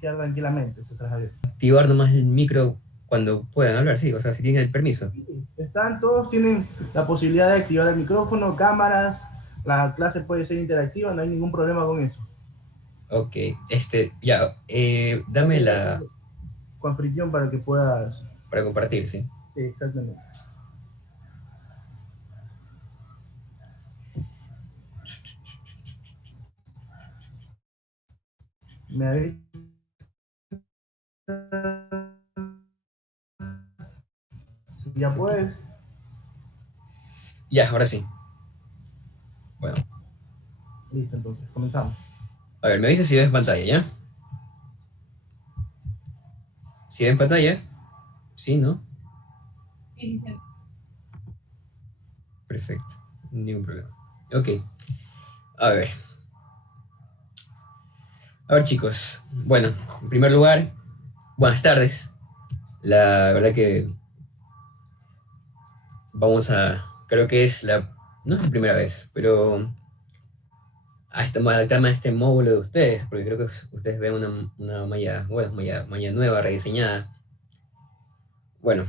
tranquilamente, César Javier. Activar nomás el micro cuando puedan hablar, sí, o sea, si tienen el permiso. Están, todos tienen la posibilidad de activar el micrófono, cámaras, la clase puede ser interactiva, no hay ningún problema con eso. Ok, ya, Ya dame te voy a hacer la, con anfitrión para que puedas. para compartir, sí. Sí, exactamente. Me avisa si ya puedes. Ya, ahora sí. Bueno, Listo, entonces, comenzamos. a ver, me dice si ves pantalla, ¿ya? Si ven pantalla, sí, ¿no? Perfecto, ningún problema. Ok, a ver. A ver, chicos. Bueno, en primer lugar, buenas tardes. La verdad que creo que es no es la primera vez, pero adaptarme a este módulo de ustedes, porque creo que ustedes ven una malla, bueno, malla nueva, rediseñada. Bueno,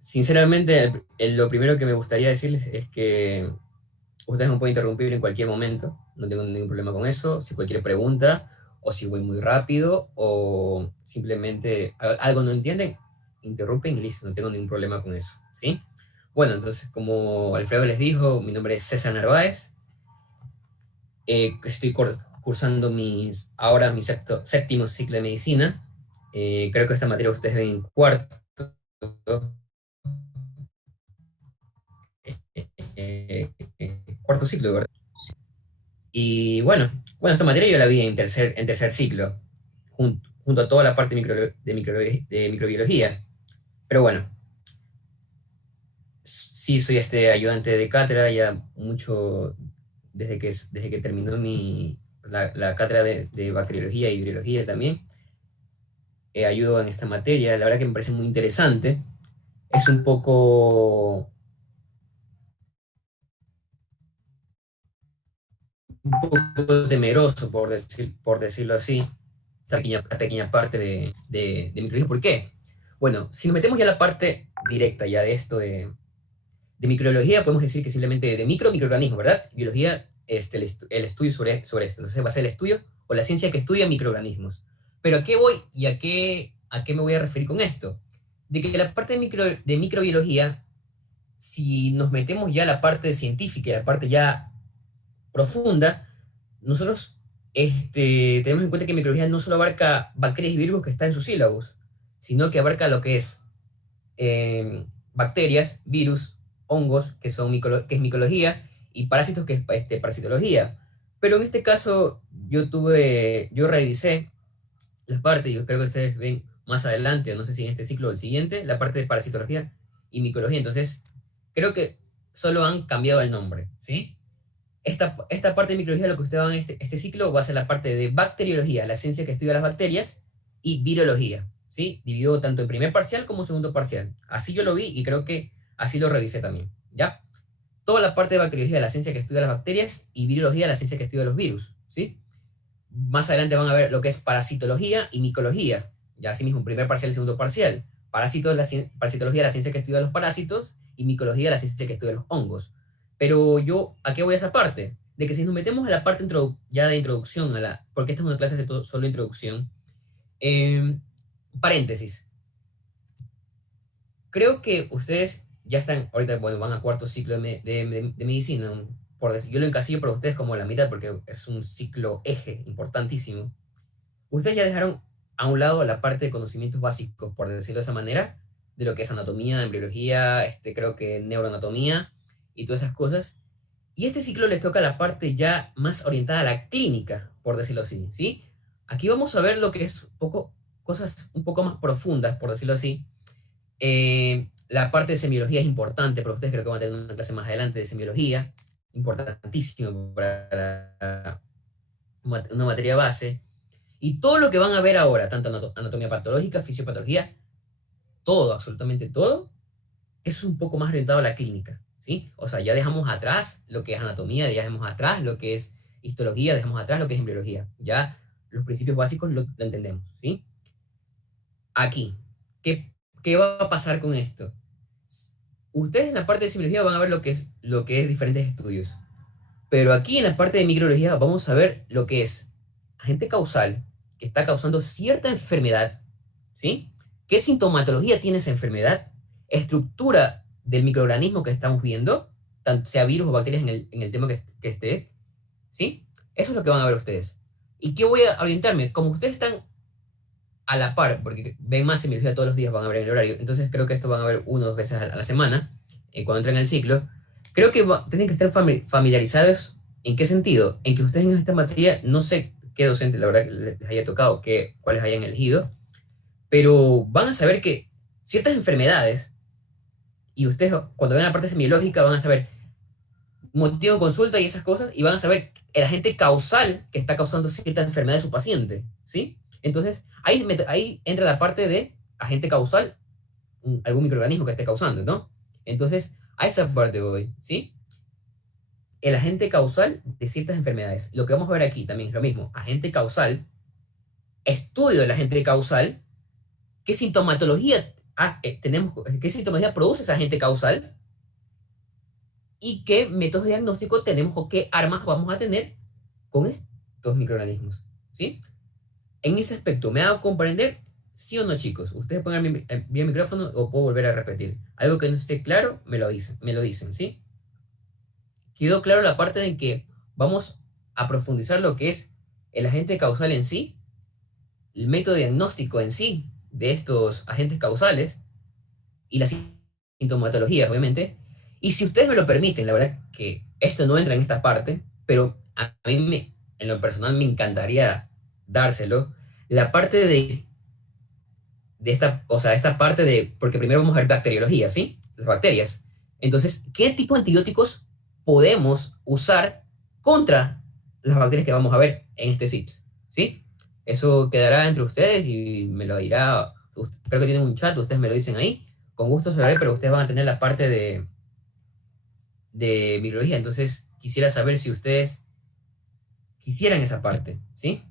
sinceramente, lo primero que me gustaría decirles es que ustedes me pueden interrumpir en cualquier momento, no tengo ningún problema con eso. Si cualquier pregunta, o si voy muy rápido, o simplemente algo no entienden, interrumpen y listo, no tengo ningún problema con eso, ¿sí? Bueno, entonces, como Alfredo les dijo, mi nombre es César Narváez, estoy cursando ahora mi séptimo ciclo de medicina. Creo que esta materia ustedes ven en cuarto, cuarto ciclo, ¿verdad? Y bueno, esta materia yo la vi en tercer ciclo, junto a toda la parte de microbiología. Pero bueno, sí soy este ayudante de cátedra ya mucho desde que terminó la cátedra de bacteriología y virología también. Ayudo en esta materia, la verdad que me parece muy interesante. Es un poco temeroso, por decirlo así, esta pequeña parte de microbiología. ¿Por qué? Bueno, si nos metemos ya a la parte directa ya de esto de microbiología, podemos decir que simplemente de microorganismos, ¿verdad? Biología, el estudio sobre esto. Entonces va a ser el estudio o la ciencia que estudia microorganismos. Pero ¿a qué voy y a qué me voy a referir con esto? De que la parte de microbiología, si nos metemos ya a la parte científica y a la parte ya profunda, nosotros tenemos en cuenta que microbiología no solo abarca bacterias y virus que están en sus sílabos, sino que abarca lo que es bacterias, virus, hongos, que es micología, y parásitos, que es parasitología. Pero en este caso, yo revisé las partes, yo creo que ustedes ven más adelante, o no sé si en este ciclo o el siguiente, la parte de parasitología y micología. Entonces, creo que solo han cambiado el nombre, ¿sí? Esta parte de microbiología, lo que ustedes van en este ciclo, va a ser la parte de bacteriología, la ciencia que estudia las bacterias, y virología, ¿sí? Dividido tanto en primer parcial como segundo parcial. Así yo lo vi y creo que así lo revisé también, ¿ya? Toda la parte de bacteriología, la ciencia que estudia las bacterias, y virología, la ciencia que estudia los virus, ¿sí? Más adelante van a ver lo que es parasitología y micología, ya así mismo, primer parcial y segundo parcial. Parasitología, la ciencia que estudia los parásitos, y micología, la ciencia que estudia los hongos. Pero yo, ¿a qué voy a esa parte? De que si nos metemos a la parte ya de introducción, porque esta es una clase de solo introducción, eh, paréntesis, creo que ustedes ya están, ahorita, bueno, van a cuarto ciclo de medicina, yo lo encasillo para ustedes como la mitad porque es un ciclo eje importantísimo. Ustedes ya dejaron a un lado la parte de conocimientos básicos, por decirlo de esa manera, de lo que es anatomía, embriología, creo que neuroanatomía y todas esas cosas. Y este ciclo les toca la parte ya más orientada a la clínica, por decirlo así, ¿sí? Aquí vamos a ver lo que es cosas un poco más profundas, por decirlo así. La parte de semiología es importante, pero ustedes creo que van a tener una clase más adelante de semiología, importantísimo para una materia base. Y todo lo que van a ver ahora, tanto anatomía patológica, fisiopatología, todo, absolutamente todo, es un poco más orientado a la clínica, ¿sí? O sea, ya dejamos atrás lo que es anatomía, ya dejamos atrás lo que es histología, dejamos atrás lo que es embriología. Ya los principios básicos lo entendemos, ¿sí? Aquí, ¿qué va a pasar con esto? Ustedes en la parte de semiología van a ver lo que es diferentes estudios, pero aquí en la parte de microbiología vamos a ver lo que es agente causal que está causando cierta enfermedad, ¿sí? ¿Qué sintomatología tiene esa enfermedad? Estructura del microorganismo que estamos viendo, tanto sea virus o bacterias en el tema que esté, ¿sí? Eso es lo que van a ver ustedes. ¿Y qué voy a orientarme? Como ustedes están a la par, porque ven más semiología todos los días, van a ver en el horario, entonces creo que esto van a ver 1 o 2 veces a la semana, cuando entran en el ciclo, creo que tienen que estar familiarizados. ¿En qué sentido? En que ustedes en esta materia, no sé qué docente la verdad les haya tocado, cuáles hayan elegido, pero van a saber que ciertas enfermedades, y ustedes cuando ven la parte semiológica van a saber motivo de consulta y esas cosas, y van a saber el agente causal que está causando cierta enfermedad de su paciente, ¿sí? Entonces, ahí entra la parte de agente causal, algún microorganismo que esté causando, ¿no? Entonces, a esa parte voy, ¿sí? El agente causal de ciertas enfermedades. Lo que vamos a ver aquí también es lo mismo. Agente causal, estudio del agente causal, qué sintomatología tenemos, qué sintomatología produce ese agente causal y qué métodos de diagnóstico tenemos o qué armas vamos a tener con estos microorganismos, ¿sí? En ese aspecto, ¿me hago comprender? ¿Sí o no, chicos? Ustedes pongan bien el micrófono o puedo volver a repetir. Algo que no esté claro, me lo dicen, ¿sí? Quedó claro la parte de que vamos a profundizar lo que es el agente causal en sí, el método diagnóstico en sí de estos agentes causales y las sintomatologías, obviamente. Y si ustedes me lo permiten, la verdad que esto no entra en esta parte, pero a mí en lo personal me encantaría dárselo, la parte de esta, o sea, esta parte de, porque primero vamos a ver bacteriología, ¿sí? Las bacterias. Entonces, ¿qué tipo de antibióticos podemos usar contra las bacterias que vamos a ver en este CIPS? ¿Sí? Eso quedará entre ustedes y me lo dirá, creo que tienen un chat, ustedes me lo dicen ahí, con gusto se lo haré, pero ustedes van a tener la parte de microbiología, entonces quisiera saber si ustedes quisieran esa parte, ¿sí?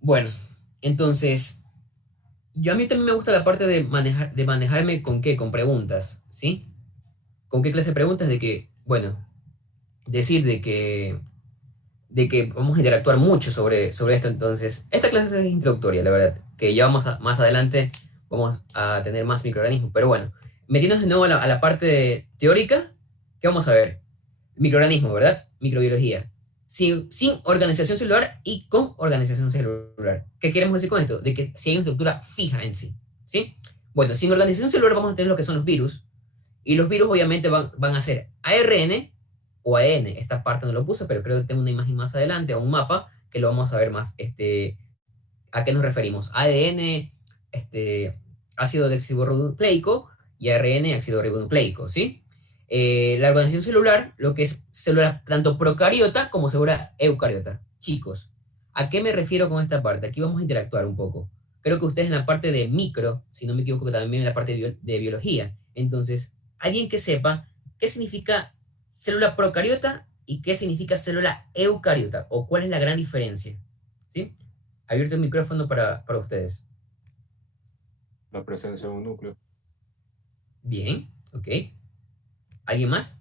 Bueno, entonces, yo a mí también me gusta la parte de manejarme con qué, con preguntas, ¿sí? ¿Con qué clase de preguntas? De que, bueno, decir de que vamos a interactuar mucho sobre esto, entonces, esta clase es introductoria, la verdad, que ya más adelante vamos a tener más microorganismos, pero bueno, metiéndonos de nuevo a la parte teórica, ¿qué vamos a ver? Microorganismos, ¿verdad? Microbiología. Sin organización celular y con organización celular. ¿Qué queremos decir con esto? De que si hay una estructura fija en sí, ¿sí? Bueno, sin organización celular vamos a tener lo que son los virus, y los virus obviamente van a ser ARN o ADN. Esta parte no lo puse, pero creo que tengo una imagen más adelante, o un mapa, que lo vamos a ver más. ¿A qué nos referimos? ADN, ácido desoxirribonucleico, y ARN, ácido ribonucleico, ¿sí? La organización celular, lo que es célula tanto procariota como célula eucariota. Chicos, ¿a qué me refiero con esta parte? Aquí vamos a interactuar un poco. Creo que ustedes en la parte de micro, si no me equivoco, que también en la parte de biología. Entonces, alguien que sepa qué significa célula procariota y qué significa célula eucariota, o cuál es la gran diferencia. ¿Sí? Abierto el micrófono para ustedes. La presencia de un núcleo. Bien, ok. ¿Alguien más?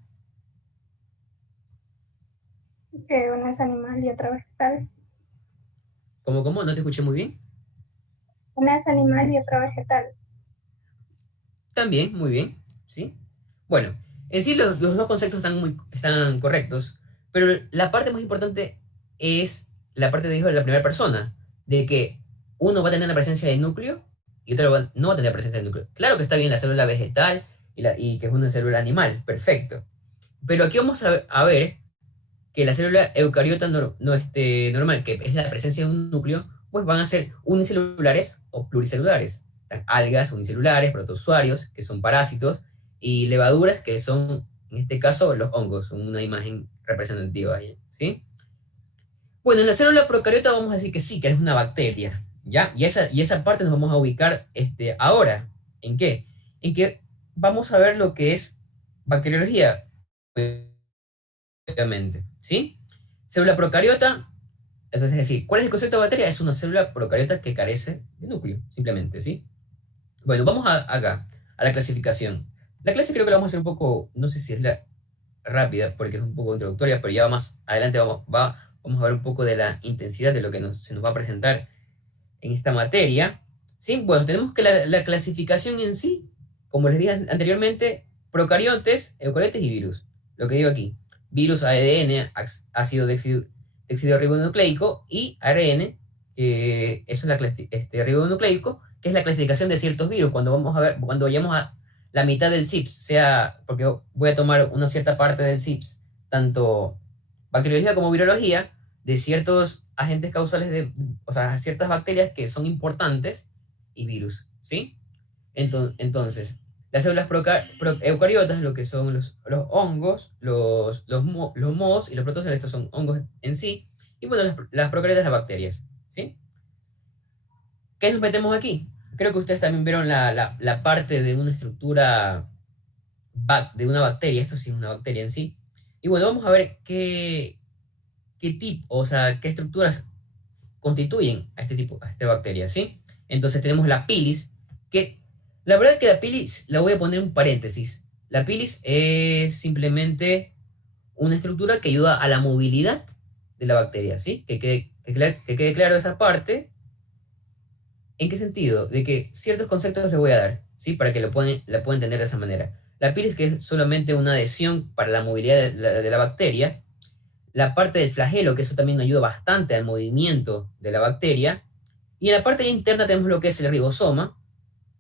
Que una es animal y otra vegetal. ¿Cómo? ¿No te escuché muy bien? Una es animal y otra vegetal. También, muy bien, ¿sí? Bueno, en sí los dos conceptos están correctos, pero la parte más importante es la parte de la primera persona, de que uno va a tener la presencia del núcleo y otro no va a tener presencia del núcleo. Claro que está bien la célula vegetal y que es una célula animal, perfecto. Pero aquí vamos a ver que la célula eucariota normal, que es la presencia de un núcleo, pues van a ser unicelulares o pluricelulares. Las algas unicelulares, protozoarios, que son parásitos, y levaduras, que son, en este caso, los hongos, una imagen representativa ahí, ¿sí? Bueno, en la célula procariota vamos a decir que sí, que es una bacteria, ¿ya? Y esa parte nos vamos a ubicar ahora. ¿En qué? En que vamos a ver lo que es bacteriología, obviamente, ¿sí? Célula procariota, Entonces, es decir, ¿cuál es el concepto de bacteria? Es una célula procariota que carece de núcleo, simplemente, ¿sí? Bueno, vamos acá, a la clasificación. La clase creo que la vamos a hacer un poco, no sé si es la rápida, porque es un poco introductoria, pero ya más adelante vamos a ver un poco de la intensidad de lo que se nos va a presentar en esta materia. ¿Sí? Bueno, tenemos que la clasificación en sí, como les dije anteriormente, procariotes, eucariotes y virus. Lo que digo aquí, virus, ADN, ácido deoxirribonucleico, y ARN, que eso es ribonucleico, que es la clasificación de ciertos virus. Cuando cuando vayamos a la mitad del CIPS, porque voy a tomar una cierta parte del CIPS, tanto bacteriología como virología, de ciertos agentes causales o sea, ciertas bacterias que son importantes y virus, ¿sí? Entonces, las células eucariotas, lo que son los hongos, los mohos y los protozoos, estos son hongos en sí, y bueno, las procariotas, las bacterias, ¿sí? ¿Qué nos metemos aquí? Creo que ustedes también vieron la parte de una estructura de una bacteria, esto sí es una bacteria en sí, y bueno, vamos a ver qué tipo, o sea, qué estructuras constituyen a esta bacteria, ¿sí? Entonces tenemos la pilis, que la verdad que la pilis, la voy a poner un paréntesis. La pilis es simplemente una estructura que ayuda a la movilidad de la bacteria, ¿sí? Que quede claro esa parte. ¿En qué sentido? De que ciertos conceptos les voy a dar, ¿sí? Para que la puedan entender de esa manera. La pilis, que es solamente una adhesión para la movilidad de la bacteria, la parte del flagelo, que eso también ayuda bastante al movimiento de la bacteria, y en la parte interna tenemos lo que es el ribosoma,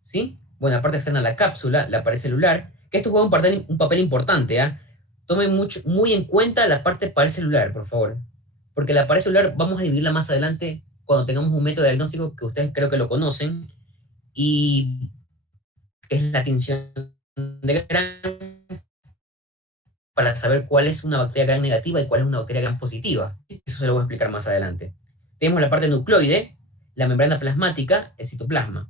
¿sí? Bueno, la parte externa la cápsula, la pared celular, que esto juega un papel importante, ¿ah? Tomen muy en cuenta la parte pared celular, por favor, porque la pared celular vamos a dividirla más adelante cuando tengamos un método diagnóstico que ustedes creo que lo conocen, y es la tinción de Gram, para saber cuál es una bacteria gram negativa y cuál es una bacteria gram positiva. Eso se lo voy a explicar más adelante. Tenemos la parte nucleoide, la membrana plasmática, el citoplasma.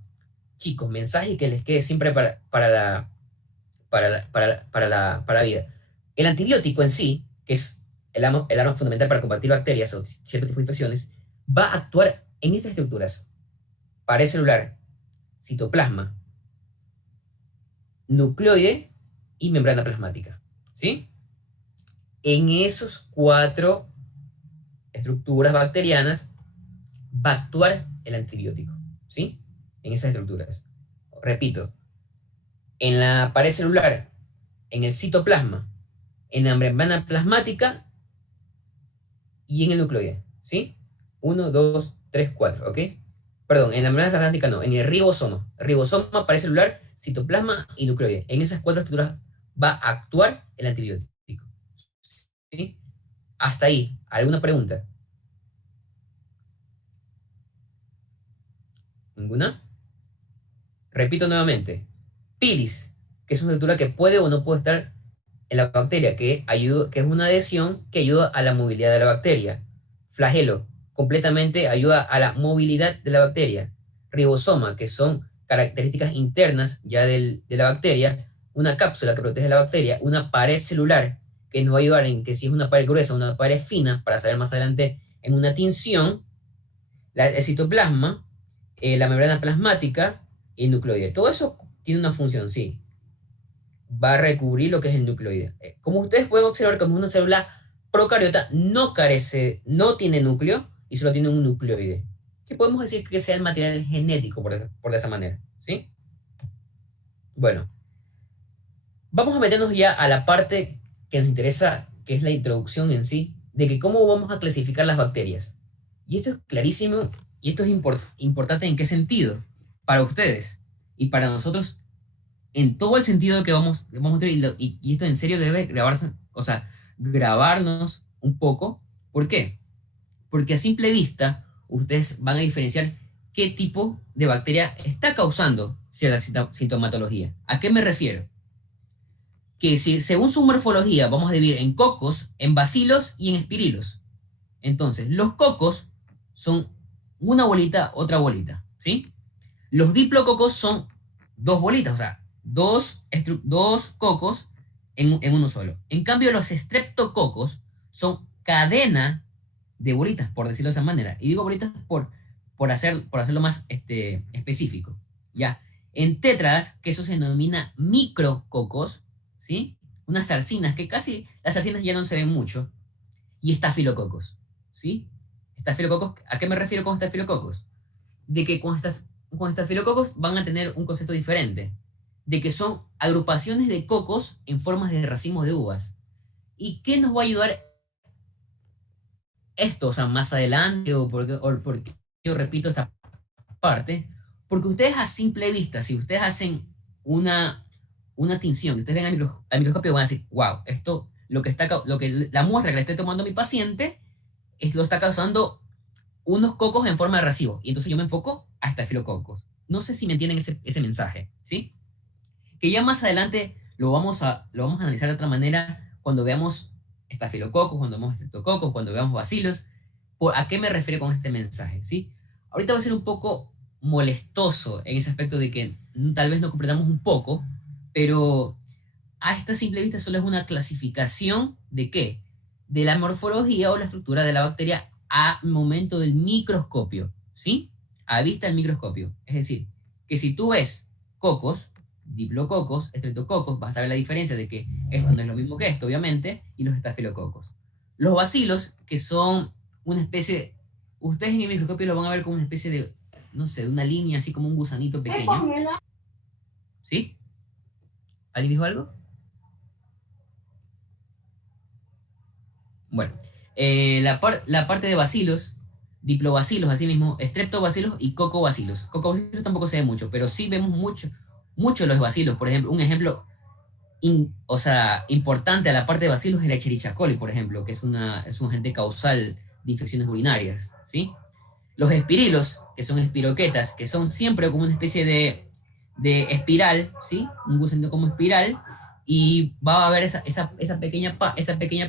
Chicos, mensaje que les quede siempre para la vida. El antibiótico en sí, que es el arma fundamental para combatir bacterias o ciertos tipos de infecciones, va a actuar en estas estructuras: pared celular, citoplasma, nucleoide y membrana plasmática. ¿Sí? En esos 4 estructuras bacterianas va a actuar el antibiótico, ¿sí? En esas estructuras. Repito, en la pared celular, en el citoplasma, en la membrana plasmática y en el nucleoide, ¿sí? 1, 2, 3, 4, ¿ok? Perdón, en la membrana plasmática no, en el ribosoma. Ribosoma, pared celular, citoplasma y nucleoide. En esas 4 estructuras va a actuar el antibiótico. ¿Sí? Hasta ahí, ¿alguna pregunta? ¿Ninguna? Repito nuevamente. Pilis, que es una estructura que puede o no puede estar en la bacteria, que es una adhesión que ayuda a la movilidad de la bacteria. Flagelo, completamente ayuda a la movilidad de la bacteria. Ribosoma, que son características internas ya de la bacteria. Una cápsula que protege la bacteria. Una pared celular, que nos va a ayudar en que si es una pared gruesa o una pared fina, para saber más adelante en una tinción. El citoplasma, la membrana plasmática y el nucleoide. Todo eso tiene una función, sí. Va a recubrir lo que es el nucleoide. Como ustedes pueden observar, como una célula procariota no tiene núcleo y solo tiene un nucleoide. Que podemos decir que sea el material genético, por esa manera, ¿sí? Bueno, vamos a meternos ya a la parte que nos interesa, que es la introducción en sí, de que cómo vamos a clasificar las bacterias. Y esto es clarísimo, y esto es importante ¿en qué sentido? Para ustedes y para nosotros, en todo el sentido que vamos a tener, y esto en serio debe grabarse, o sea, grabarnos un poco. ¿Por qué? Porque a simple vista ustedes van a diferenciar qué tipo de bacteria está causando cierta sintomatología. ¿A qué me refiero? Que si, según su morfología vamos a dividir en cocos, en bacilos y en espirilos. Entonces, los cocos son una bolita, otra bolita, ¿sí? Los diplococos son 2 bolitas, o sea, dos cocos en uno solo. En cambio, los streptococos son cadena de bolitas, por decirlo de esa manera. Y digo bolitas por hacerlo más específico. ¿Ya? En tétradas, que eso se denomina micrococos, ¿sí? Unas zarcinas, que casi las zarcinas ya no se ven mucho, y estafilococos, ¿sí? Estafilococos, ¿a qué me refiero con estafilococos? De que con estafilococos van a tener un concepto diferente, de que son agrupaciones de cocos en formas de racimos de uvas. ¿Y qué nos va a ayudar esto? O sea, más adelante, o porque yo repito esta parte, porque ustedes a simple vista, si ustedes hacen una tinción, y ustedes ven al microscopio, van a decir, wow, esto, la muestra que le estoy tomando a mi paciente, lo está causando unos cocos en forma de racimo. Y entonces yo me enfoco a estafilococos. No sé si me entienden ese mensaje, ¿sí? Que ya más adelante lo vamos a analizar de otra manera cuando veamos estafilococos, cuando veamos estreptococos, cuando veamos bacilos. ¿A qué me refiero con este mensaje? ¿Sí? Ahorita va a ser un poco molestoso en ese aspecto de que tal vez no comprendamos un poco, pero a esta simple vista solo es una clasificación de qué? De la morfología o la estructura de la bacteria a momento del microscopio, ¿sí? A vista del microscopio. Es decir, que si tú ves cocos, diplococos, estreptococos, vas a ver la diferencia de que esto no es lo mismo que esto, obviamente, y los estafilococos. Los bacilos, que son una especie, ustedes en el microscopio lo van a ver como una especie de, no sé, de una línea así como un gusanito pequeño. ¿Sí? ¿Alguien dijo algo? Bueno, la parte de bacilos, diplobacilos, así mismo, streptobacilos y cocobacilos. Cocobacilos tampoco se ve mucho, pero sí vemos mucho los bacilos. Por ejemplo, un ejemplo importante a la parte de bacilos es la Escherichia coli, por ejemplo, que es un agente causal de infecciones urinarias, ¿sí? Los espirilos, que son espiroquetas, que son siempre como una especie de espiral, ¿sí? Un gusanito como espiral, y va a haber esa pequeña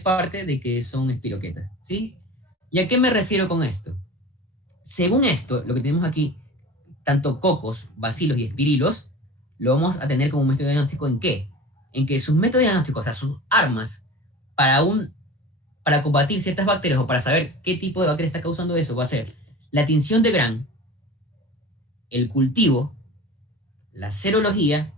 parte de que son espiroquetas, ¿sí? ¿Y a qué me refiero con esto? Según esto, lo que tenemos aquí, tanto cocos, bacilos y espirilos, lo vamos a tener como un método diagnóstico ¿en qué? En que sus métodos diagnósticos, o sea, sus armas para combatir ciertas bacterias o para saber qué tipo de bacteria está causando eso, va a ser la tinción de Gram, el cultivo, la serología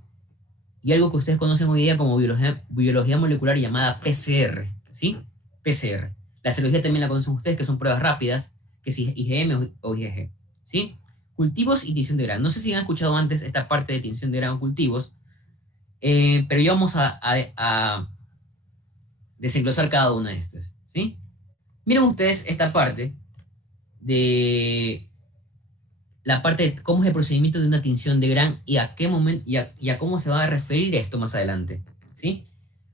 y algo que ustedes conocen hoy día como biología molecular llamada PCR, ¿sí? PCR. La serología también la conocen ustedes, que son pruebas rápidas, que si IgM o IgG, ¿sí? Cultivos y tinción de Gram. No sé si han escuchado antes esta parte de tinción de Gram o cultivos, pero ya vamos a desenglosar cada una de estas, ¿sí? Miren ustedes esta parte de la parte de cómo es el procedimiento de una tinción de Gram y a qué momento y a cómo se va a referir esto más adelante, ¿sí?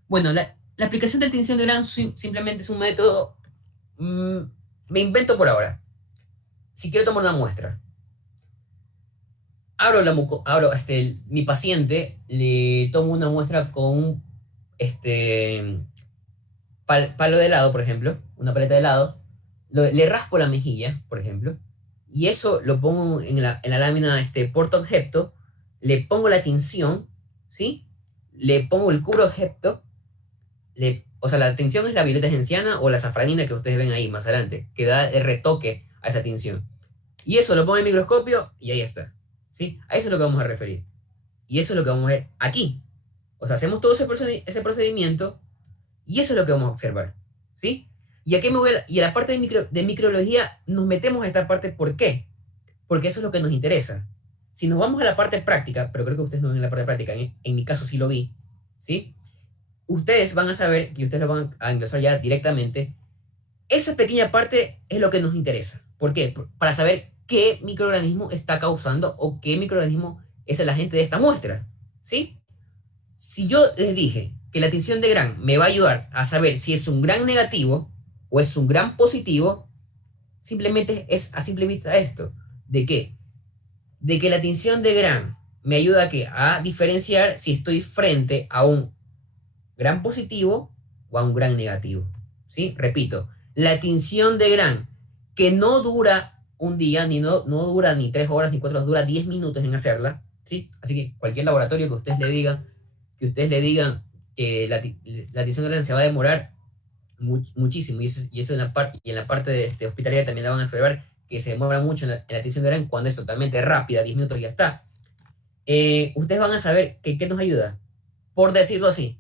Bueno, la aplicación de tinción de Gram simplemente es un método, me invento por ahora. Si quiero tomar una muestra, mi paciente, le tomo una muestra con un palo de helado, por ejemplo, una paleta de helado, le raspo la mejilla, por ejemplo, y eso lo pongo en la lámina porta-objeto, le pongo la tinción, ¿sí? Le pongo el cubro-objeto, o sea, la tinción es la violeta genciana o la safranina que ustedes ven ahí más adelante, que da el retoque a esa tinción. Y eso lo pongo en el microscopio y ahí está, ¿sí? A eso es lo que vamos a referir. Y eso es lo que vamos a ver aquí. O sea, hacemos todo ese procedimiento y eso es lo que vamos a observar, ¿sí? Y aquí y a la parte de microbiología nos metemos a esta parte, ¿por qué? Porque eso es lo que nos interesa. Si nos vamos a la parte práctica, pero creo que ustedes no ven la parte práctica, en mi caso sí lo vi, ¿sí? Ustedes van a saber, y ustedes lo van a englosar ya directamente, esa pequeña parte es lo que nos interesa. ¿Por qué? Para saber qué microorganismo está causando o qué microorganismo es el agente de esta muestra, ¿sí? Si yo les dije que la tinción de Gram me va a ayudar a saber si es un Gram negativo o es un Gram positivo, simplemente es a simple vista esto. ¿De qué? De que la tinción de Gram me ayuda a diferenciar si estoy frente a un Gram positivo o a un Gram negativo. ¿Sí? Repito, la tinción de Gram, que no dura un día, no dura ni 3 horas ni 4 horas, dura 10 minutos en hacerla, ¿sí? Así que cualquier laboratorio que ustedes le digan que la tinción de Gram se va a demorar muchísimo, y eso en la parte de hospitalaria también la van a observar, que se demora mucho en la tinción de Gran cuando es totalmente rápida, 10 minutos y ya está. Ustedes van a saber que qué nos ayuda, por decirlo así.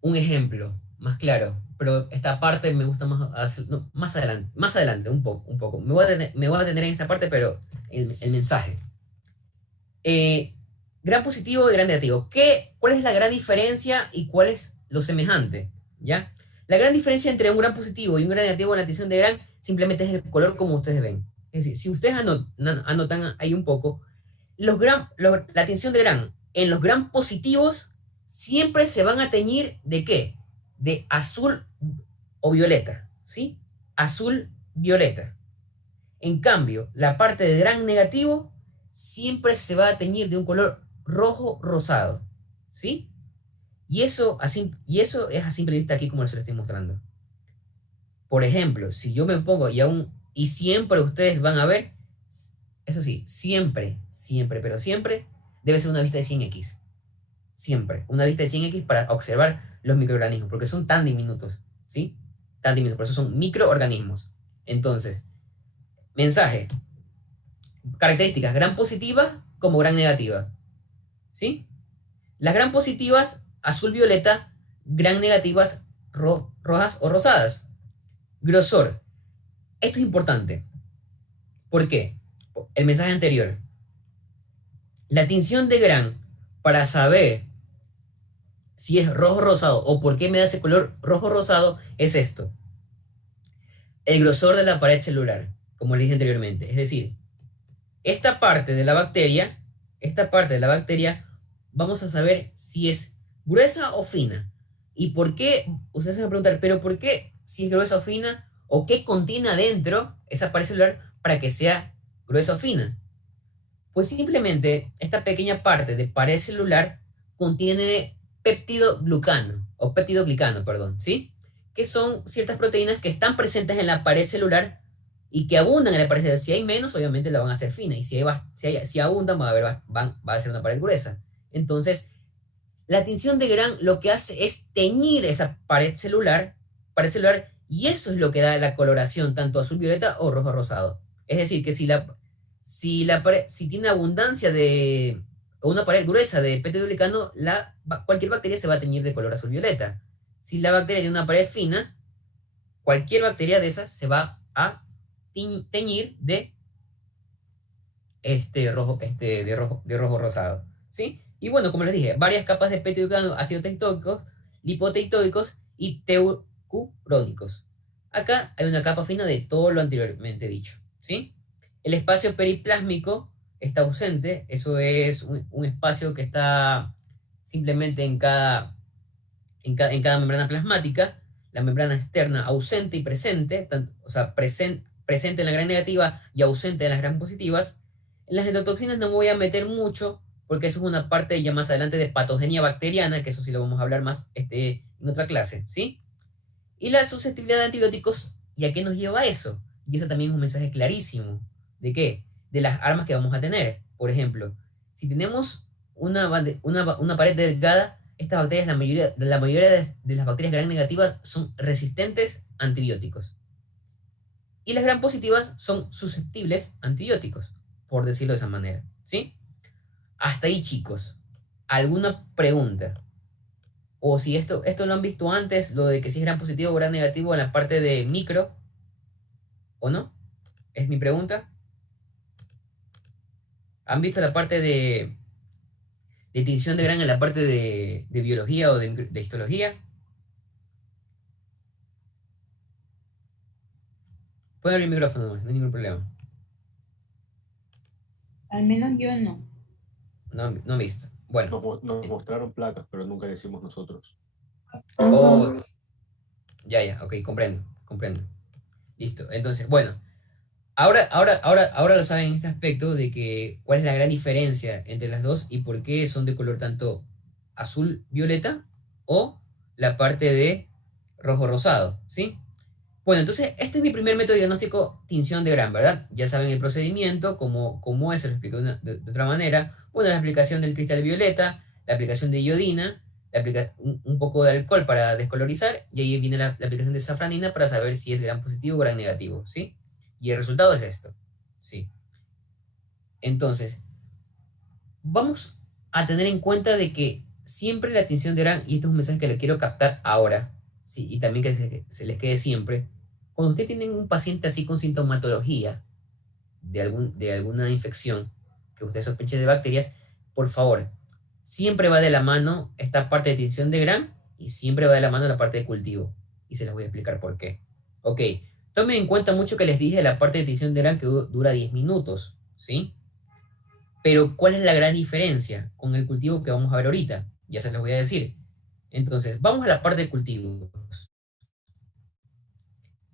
Un ejemplo más claro, pero esta parte me gusta más, no, más adelante, un poco. Me voy a detener en esta parte, pero el mensaje. Eh, Gran positivo y gran negativo. ¿Cuál es la gran diferencia y cuál es lo semejante? ¿Ya? La gran diferencia entre un gran positivo y un gran negativo en la tinción de Gran simplemente es el color como ustedes ven. Es decir, si ustedes anotan ahí un poco, la tinción de Gran en los gran positivos siempre se van a teñir ¿de qué? De azul o violeta, ¿sí? Azul, violeta. En cambio, la parte de Gran negativo siempre se va a teñir de un color rojo rosado, ¿sí? Y eso es a simple vista aquí como se lo estoy mostrando. Por ejemplo, si yo me pongo y siempre ustedes van a ver, eso sí, siempre, pero siempre debe ser una vista de 100x. Siempre, una vista de 100x para observar los microorganismos, porque son tan diminutos, ¿sí? Tan diminutos, por eso son microorganismos. Entonces, mensaje, características, gran positiva como gran negativa, ¿sí? Las gran positivas, azul-violeta, gran negativas, rojas o rosadas. Grosor. Esto es importante. ¿Por qué? El mensaje anterior. La tinción de Gran, para saber si es rojo rosado o por qué me da ese color rojo rosado, es esto. El grosor de la pared celular, como le dije anteriormente. Es decir, esta parte de la bacteria, vamos a saber si es gruesa o fina. ¿Y por qué? Ustedes se van a preguntar, ¿pero por qué si es gruesa o fina? ¿O qué contiene adentro esa pared celular para que sea gruesa o fina? Pues simplemente esta pequeña parte de pared celular contiene peptidoglicano, perdón, ¿sí? Que son ciertas proteínas que están presentes en la pared celular y que abundan en la pared celular. Si hay menos, obviamente la van a hacer fina, y si abundan, va a ser una pared gruesa. Entonces, la tinción de Gran lo que hace es teñir esa pared celular, y eso es lo que da la coloración, tanto azul violeta o rojo rosado. Es decir, que si tiene abundancia de una pared gruesa de peptidoglicano, cualquier bacteria se va a teñir de color azul violeta. Si la bacteria tiene una pared fina, cualquier bacteria de esas se va a teñir de rojo rosado, ¿sí? Y bueno, como les dije, varias capas de peptidoglicano, ácidos teitóicos, lipoteitóicos y teucurónicos. Acá hay una capa fina de todo lo anteriormente dicho, ¿sí? El espacio periplásmico está ausente, eso es un espacio que está simplemente en cada membrana plasmática. La membrana externa ausente y presente, o sea, presente en la gran negativa y ausente en las gran positivas. En las endotoxinas no me voy a meter mucho, porque eso es una parte ya más adelante de patogenia bacteriana, que eso sí lo vamos a hablar más en otra clase, ¿sí? Y la susceptibilidad de antibióticos, ¿y a qué nos lleva eso? Y eso también es un mensaje clarísimo. ¿De qué? De las armas que vamos a tener. Por ejemplo, si tenemos una pared delgada, estas bacterias, la mayoría de las bacterias gran negativas son resistentes a antibióticos. Y las gran positivas son susceptibles a antibióticos, por decirlo de esa manera, ¿sí? Hasta ahí, chicos. ¿Alguna pregunta? O si esto lo han visto antes, lo de que si es gran positivo o gran negativo en la parte de micro, ¿o no? Es mi pregunta. ¿Han visto la parte de tinción de Gran en la parte de biología o de histología? Pueden abrir el micrófono, no hay ningún problema. Al menos yo no. No he visto. Bueno. Nos mostraron placas, pero nunca decimos nosotros. Oh, ya, ok, comprendo. Listo, entonces, bueno. Ahora lo saben en este aspecto de que cuál es la gran diferencia entre las dos y por qué son de color tanto azul-violeta o la parte de rojo-rosado, ¿sí? Bueno, entonces este es mi primer método de diagnóstico, tinción de Gran, ¿verdad? Ya saben el procedimiento, cómo es, se lo explico de otra manera. Bueno, la aplicación del cristal violeta, la aplicación de iodina, un poco de alcohol para descolorizar, y ahí viene la aplicación de safranina para saber si es gram positivo o gram negativo, ¿sí? Y el resultado es esto, ¿sí? Entonces, vamos a tener en cuenta de que siempre la tinción de Gram, y este es un mensaje que le quiero captar ahora, ¿sí? Y también que se les quede siempre, cuando usted tiene un paciente así con sintomatología de alguna infección que usted sospeche de bacterias, por favor, siempre va de la mano esta parte de tinción de Gram y siempre va de la mano la parte de cultivo. Y se les voy a explicar por qué. Ok, tomen en cuenta mucho que les dije la parte de tinción de Gram que dura 10 minutos, ¿sí? Pero, ¿cuál es la gran diferencia con el cultivo que vamos a ver ahorita? Ya se los voy a decir. Entonces, vamos a la parte de cultivos.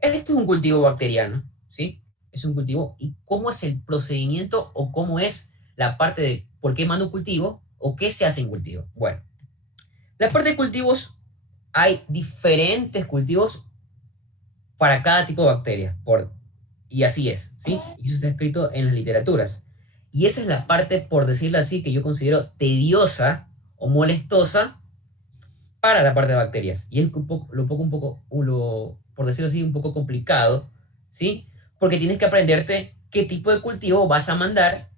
Este es un cultivo bacteriano, ¿sí? Es un cultivo. ¿Y cómo es el procedimiento o cómo es la parte de por qué mando un cultivo o qué se hace en cultivo? Bueno, la parte de cultivos, hay diferentes cultivos para cada tipo de bacteria. Y así es, ¿sí? Y eso está escrito en las literaturas. Y esa es la parte, por decirlo así, que yo considero tediosa o molestosa para la parte de bacterias. Y es por decirlo así, un poco complicado, ¿sí? Porque tienes que aprenderte qué tipo de cultivo vas a mandar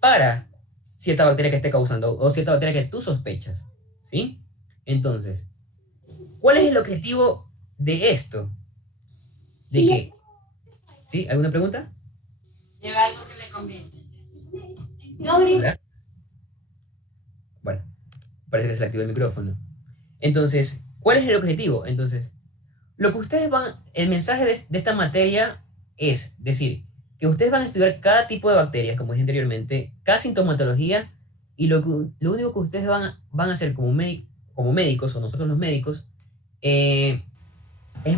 para cierta bacteria que esté causando o cierta bacteria que tú sospechas, ¿sí? Entonces, ¿cuál es el objetivo de esto? De que, ¿sí? ¿Alguna pregunta? Lleva algo que le conviene. ¿Hola? Bueno, parece que se le activó el micrófono. Entonces, ¿cuál es el objetivo? Entonces, lo que ustedes el mensaje de esta materia es decir, que ustedes van a estudiar cada tipo de bacterias, como dije anteriormente, cada sintomatología, y lo único que ustedes van a hacer como médicos, o nosotros los médicos, es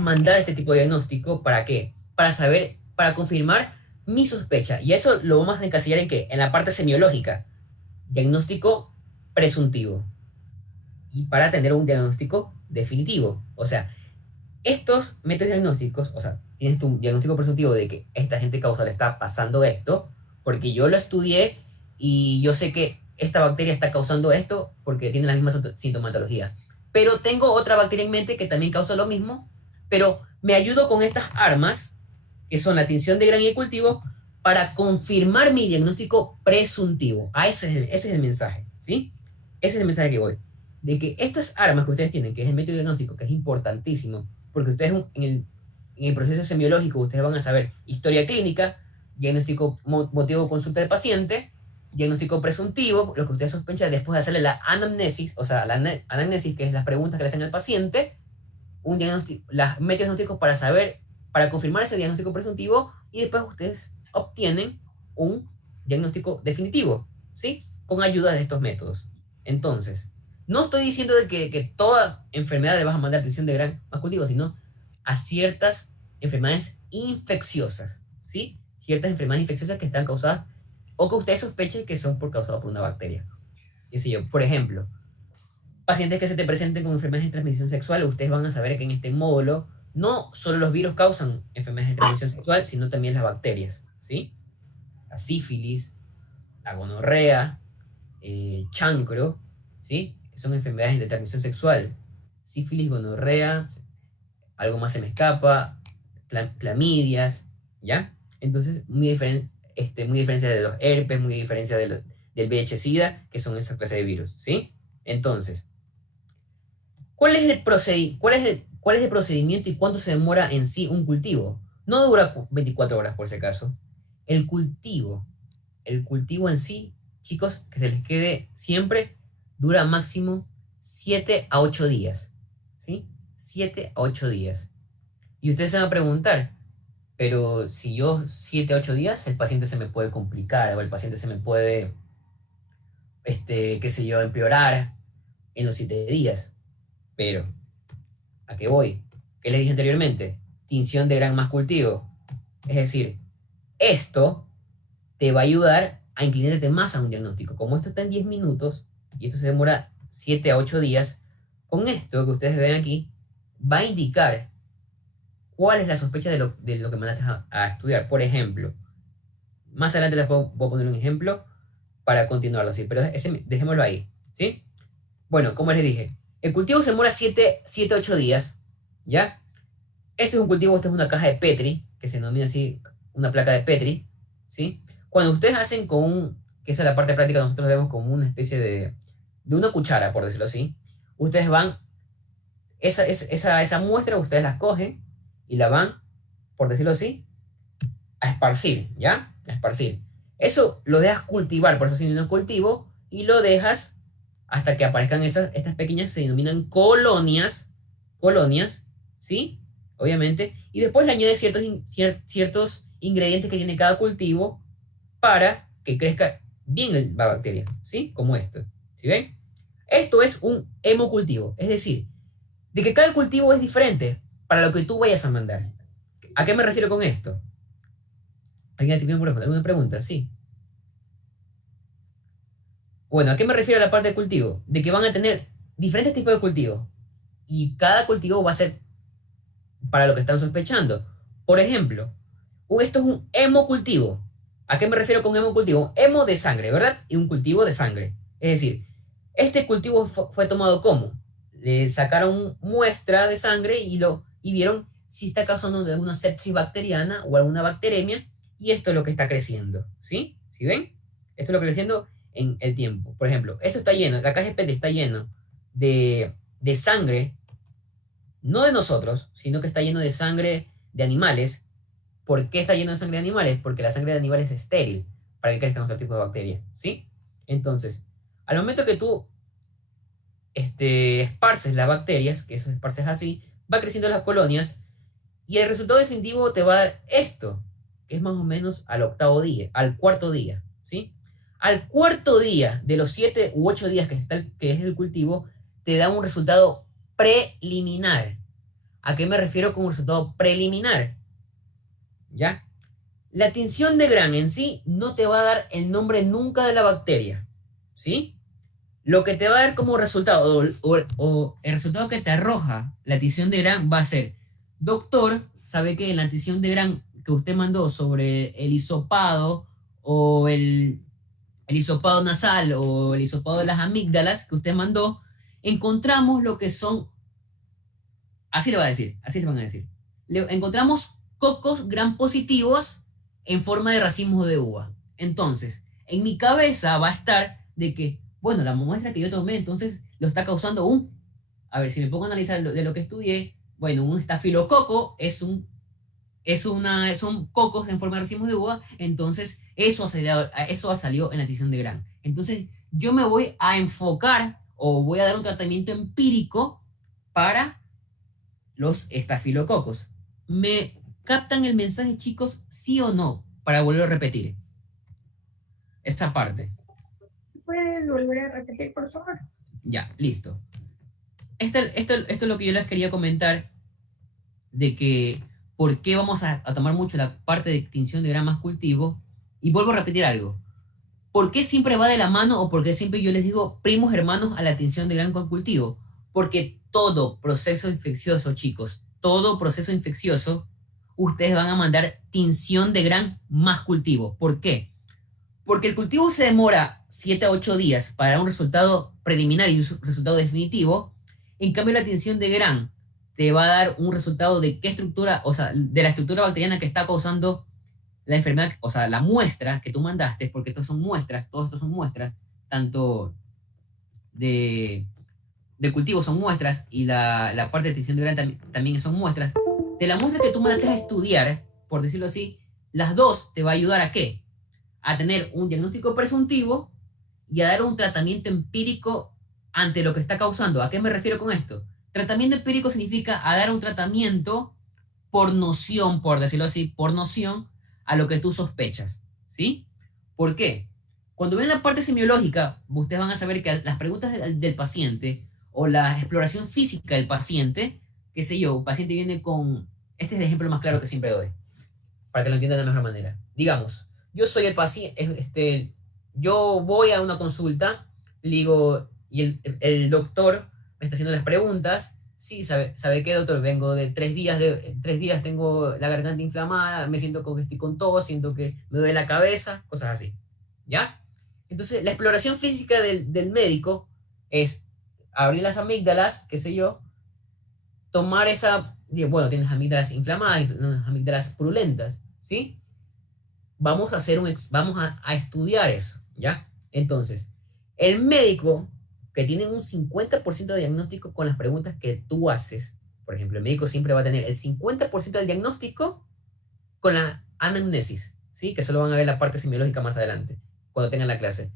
mandar este tipo de diagnóstico. ¿Para qué? Para saber, para confirmar mi sospecha. Y eso lo vamos a encasillar en qué? En la parte semiológica. Diagnóstico presuntivo. Y para tener un diagnóstico definitivo. O sea, estos métodos diagnósticos, o sea, tienes tu diagnóstico presuntivo de que esta gente causal está pasando esto, porque yo lo estudié y yo sé que esta bacteria está causando esto porque tiene la misma sintomatología. Pero tengo otra bacteria en mente que también causa lo mismo, pero me ayudo con estas armas, que son la tinción de Gram y el cultivo, para confirmar mi diagnóstico presuntivo. Ese es el mensaje, ¿sí? Ese es el mensaje que voy. De que estas armas que ustedes tienen, que es el método diagnóstico, que es importantísimo, porque ustedes en el proceso semiológico ustedes van a saber historia clínica, diagnóstico motivo de consulta del paciente, diagnóstico presuntivo, lo que ustedes sospechan después de hacerle la anamnesis, o sea, la anamnesis, que es las preguntas que le hacen al paciente, un diagnóstico, las métodos diagnósticos para saber, para confirmar ese diagnóstico presuntivo, y después ustedes obtienen un diagnóstico definitivo, ¿sí? Con ayuda de estos métodos. Entonces, no estoy diciendo de que toda enfermedad le vas a mandar atención de Gram más cultivo, sino a ciertas enfermedades infecciosas, ¿sí? Ciertas enfermedades infecciosas que están causadas o que usted sospeche que son causadas por una bacteria. Qué sé yo, por ejemplo, pacientes que se te presenten con enfermedades de transmisión sexual, ustedes van a saber que en este módulo no solo los virus causan enfermedades de transmisión sexual, sino también las bacterias, ¿sí? La sífilis, la gonorrea, el chancro, ¿sí? Que son enfermedades de transmisión sexual. Sífilis, gonorrea, algo más se me escapa, clamidias, ¿ya? Entonces, muy diferencia de los herpes, muy diferencia del VIH-Sida, que son esas clases de virus, ¿sí? Entonces, ¿cuál es el procedimiento y cuánto se demora en sí un cultivo? No dura 24 horas, por si acaso. El cultivo, el cultivo en sí, chicos, que se les quede siempre, dura máximo 7 a 8 días, ¿sí? 7 a 8 días. Y ustedes se van a preguntar, pero si yo 7 a 8 días, el paciente se me puede complicar o el paciente se me puede, qué sé yo, empeorar en los 7 días. Pero, ¿a qué voy? ¿Qué les dije anteriormente? Tinción de Gram más cultivo. Es decir, esto te va a ayudar a inclinarte más a un diagnóstico. Como esto está en 10 minutos y esto se demora 7 a 8 días, con esto que ustedes ven aquí, va a indicar cuál es la sospecha de lo que mandaste a estudiar. Por ejemplo, más adelante voy a poner un ejemplo para continuarlo así, pero dejémoslo ahí, ¿sí? Bueno, como les dije, El cultivo se demora 7-8 días, ¿ya? Este es un cultivo, esta es una caja de Petri, que se denomina así, una placa de Petri, ¿sí? Cuando ustedes hacen que esa es la parte práctica, nosotros vemos como una especie de una cuchara, por decirlo así, ustedes van, esa muestra, ustedes la cogen y la van, por decirlo así, a esparcir, ¿ya? A esparcir. Eso lo dejas cultivar, por eso se denomina cultivo, y lo dejas hasta que aparezcan estas pequeñas, se denominan colonias, ¿sí? Obviamente, y después le añades ciertos ingredientes que tiene cada cultivo para que crezca bien la bacteria, ¿sí? Como esto, ¿sí ven? Esto es un hemocultivo, es decir, de que cada cultivo es diferente para lo que tú vayas a mandar. ¿A qué me refiero con esto? ¿Alguien tiene alguna pregunta? Sí. Bueno, ¿a qué me refiero a la parte de cultivo? De que van a tener diferentes tipos de cultivos y cada cultivo va a ser para lo que están sospechando. Por ejemplo, esto es un hemocultivo. ¿A qué me refiero con hemocultivo? Hemo de sangre, ¿verdad? Y un cultivo de sangre. Es decir, este cultivo fue tomado como le sacaron muestra de sangre y vieron si está causando alguna sepsis bacteriana o alguna bacteremia, y esto es lo que está creciendo, ¿sí? ¿Sí ven? Esto es lo que está creciendo en el tiempo. Por ejemplo, esto está lleno, la caja de PET está lleno de sangre, no de nosotros, sino que está lleno de sangre de animales. ¿Por qué está lleno de sangre de animales? Porque la sangre de animales es estéril para que crezcan otro tipo de bacterias, ¿sí? Entonces, al momento que tú esparces las bacterias, que eso esparces así, va creciendo las colonias y el resultado definitivo te va a dar esto, que es más o menos al octavo día, al cuarto día, ¿sí? Al cuarto día de los 7 u 8 días que es el cultivo, te da un resultado preliminar. ¿A qué me refiero con un resultado preliminar? ¿Ya? La tinción de Gram en sí no te va a dar el nombre nunca de la bacteria, ¿sí? Lo que te va a dar como resultado, o el resultado que te arroja la tinción de Gram va a ser, doctor, ¿sabe que la tinción de Gram que usted mandó sobre el hisopado o el hisopado nasal o el hisopado de las amígdalas que usted mandó, encontramos lo que son, así le va a decir, así le van a decir, encontramos cocos gram positivos en forma de racimos de uva. Entonces, en mi cabeza va a estar de que, bueno, la muestra que yo tomé, entonces lo está causando a ver, si me pongo a analizar de lo que estudié, bueno, un estafilococo son cocos en forma de racimos de uva, entonces eso ha salido en la tinción de Gram. Entonces, yo me voy a enfocar o voy a dar un tratamiento empírico para los estafilococos. ¿Me captan el mensaje, chicos, sí o no? Para volver a repetir esta parte. ¿Puedes volver a repetir, por favor? Ya, listo. Esto es lo que yo les quería comentar, de que por qué vamos a tomar mucho la parte de extinción de Gram más cultivo. Y vuelvo a repetir algo. ¿Por qué siempre va de la mano o por qué siempre yo les digo primos hermanos a la extinción de Gram con cultivo? Porque todo proceso infeccioso, chicos, todo proceso infeccioso, ustedes van a mandar tinción de Gram más cultivo. ¿Por qué? Porque el cultivo se demora 7 a 8 días para dar un resultado preliminar y un resultado definitivo. En cambio, la tinción de Gram te va a dar un resultado de qué estructura, o sea, de la estructura bacteriana que está causando la enfermedad, o sea, la muestra que tú mandaste, porque estos son muestras, todos estos son muestras, tanto de cultivo son muestras y la parte de tinción de Gram también son muestras. De la muestra que tú mandaste a estudiar, por decirlo así, las dos te va a ayudar a ¿qué? A tener un diagnóstico presuntivo y a dar un tratamiento empírico ante lo que está causando. ¿A qué me refiero con esto? Tratamiento empírico significa a dar un tratamiento por noción, por decirlo así, por noción a lo que tú sospechas, ¿sí? ¿Por qué? Cuando ven la parte semiológica, ustedes van a saber que las preguntas del paciente o la exploración física del paciente, qué sé yo, un paciente viene con, este es el ejemplo más claro que siempre doy, para que lo entiendan de mejor manera. Digamos, yo soy el paciente, yo voy a una consulta, le digo, y el doctor me está haciendo las preguntas. Sí, ¿sabe qué, doctor? Vengo de 3 días, en 3 días tengo la garganta inflamada, me siento como que estoy con tos, siento que me duele la cabeza, cosas así, ¿ya? Entonces, la exploración física del médico es, abrir las amígdalas, qué sé yo, tomar esa, bueno, tienes amígdalas inflamadas, amígdalas purulentas, ¿sí? Vamos a hacer vamos a estudiar eso, ¿ya? Entonces, el médico que tiene un 50% de diagnóstico con las preguntas que tú haces, por ejemplo, el médico siempre va a tener el 50% del diagnóstico con la anamnesis, ¿sí? Que eso lo van a ver en la parte semiológica más adelante, cuando tengan la clase,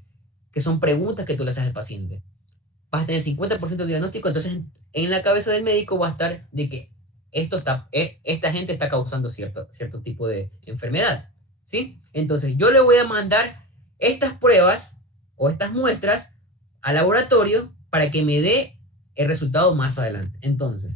que son preguntas que tú le haces al paciente. Vas a tener 50% de diagnóstico, entonces en la cabeza del médico va a estar de que esta gente está causando cierto tipo de enfermedad, ¿sí? Entonces yo le voy a mandar estas pruebas o estas muestras al laboratorio para que me dé el resultado más adelante. Entonces,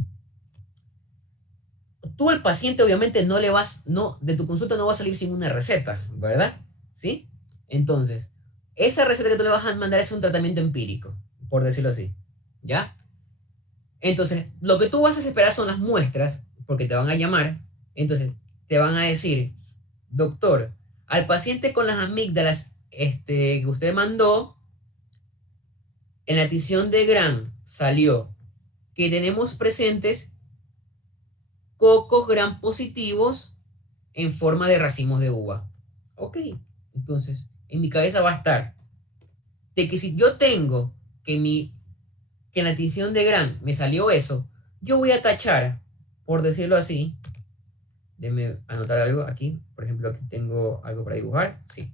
tú al paciente obviamente de tu consulta no va a salir sin una receta, ¿verdad? ¿Sí? Entonces, esa receta que tú le vas a mandar es un tratamiento empírico, por decirlo así, ¿ya? Entonces, lo que tú vas a esperar son las muestras, porque te van a llamar, entonces te van a decir, doctor, al paciente con las amígdalas que usted mandó, en la tinción de Gram salió que tenemos presentes cocos gram positivos en forma de racimos de uva. Ok, entonces en mi cabeza va a estar de que si yo tengo que en la tinción de Gram me salió eso, yo voy a tachar, por decirlo así, déjame anotar algo aquí, por ejemplo aquí tengo algo para dibujar, sí,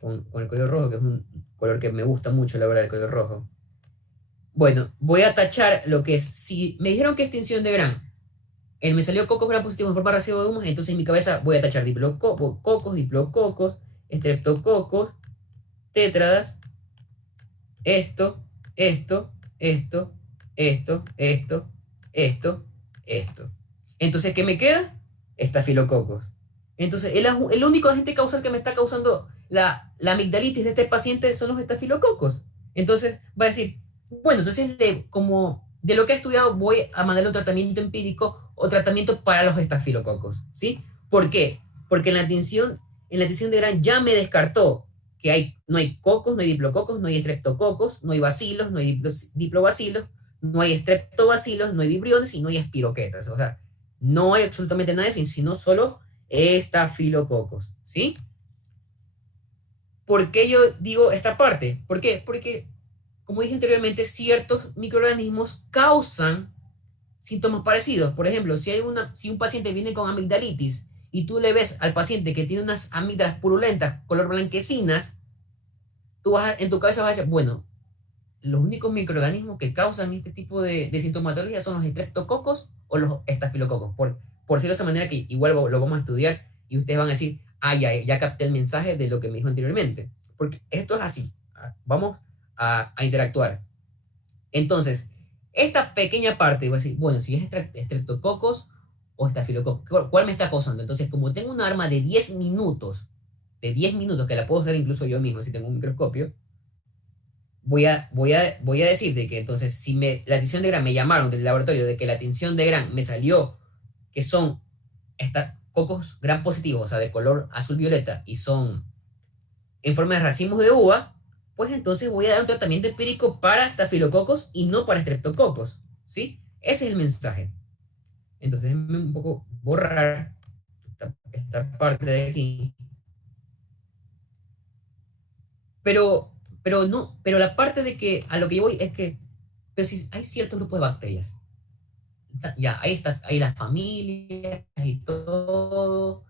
con el color rojo, que es un color que me gusta mucho, la verdad, el color rojo. Bueno, voy a tachar lo que es, si me dijeron que es tinción de Gram, me salió cocos gram positivo en forma de racimo de humo, entonces en mi cabeza voy a tachar diplococos, estreptococos, tétradas, esto, esto, esto, esto, esto, esto, esto. Entonces, ¿qué me queda? Estafilococos. Entonces, el único agente causal que me está causando la amigdalitis de este paciente son los estafilococos. Entonces, va a decir, bueno, entonces, como de lo que he estudiado, voy a mandarle un tratamiento empírico o tratamiento para los estafilococos, ¿sí? ¿Por qué? Porque en la tinción de Gram ya me descartó que no hay cocos, no hay diplococos, no hay estreptococos, no hay bacilos, no hay diplobacilos, no hay estreptobacilos, no hay vibriones y no hay espiroquetas. O sea, no hay absolutamente nada de eso, sino solo estafilococos, ¿sí? ¿Por qué yo digo esta parte? ¿Por qué? Porque, como dije anteriormente, ciertos microorganismos causan síntomas parecidos. Por ejemplo, si un paciente viene con amigdalitis y tú le ves al paciente que tiene unas amígdalas purulentas, color blanquecinas, en tu cabeza vas a decir, bueno, los únicos microorganismos que causan este tipo de sintomatología son los estreptococos o los estafilococos. Por decirlo de esa manera, que igual lo vamos a estudiar y ustedes van a decir, ya capté el mensaje de lo que me dijo anteriormente. Porque esto es así. Vamos a interactuar. Entonces, esta pequeña parte, voy a decir, bueno, si es estreptococos o estafilococos, ¿cuál me está causando? Entonces, como tengo un arma de 10 minutos, que la puedo hacer incluso yo mismo si tengo un microscopio, voy a decir de que entonces, si la tinción de Gram me llamaron del laboratorio de que la tinción de Gram me salió que son cocos Gram positivos, o sea, de color azul violeta, y son en forma de racimos de uva, pues entonces voy a dar un tratamiento empírico para estafilococos y no para estreptococos, ¿sí? Ese es el mensaje. Entonces, déjenme un poco borrar esta parte de aquí. Pero la parte de que a lo que yo voy es que, pero si hay cierto grupo de bacterias, ya, ahí las familias y todo,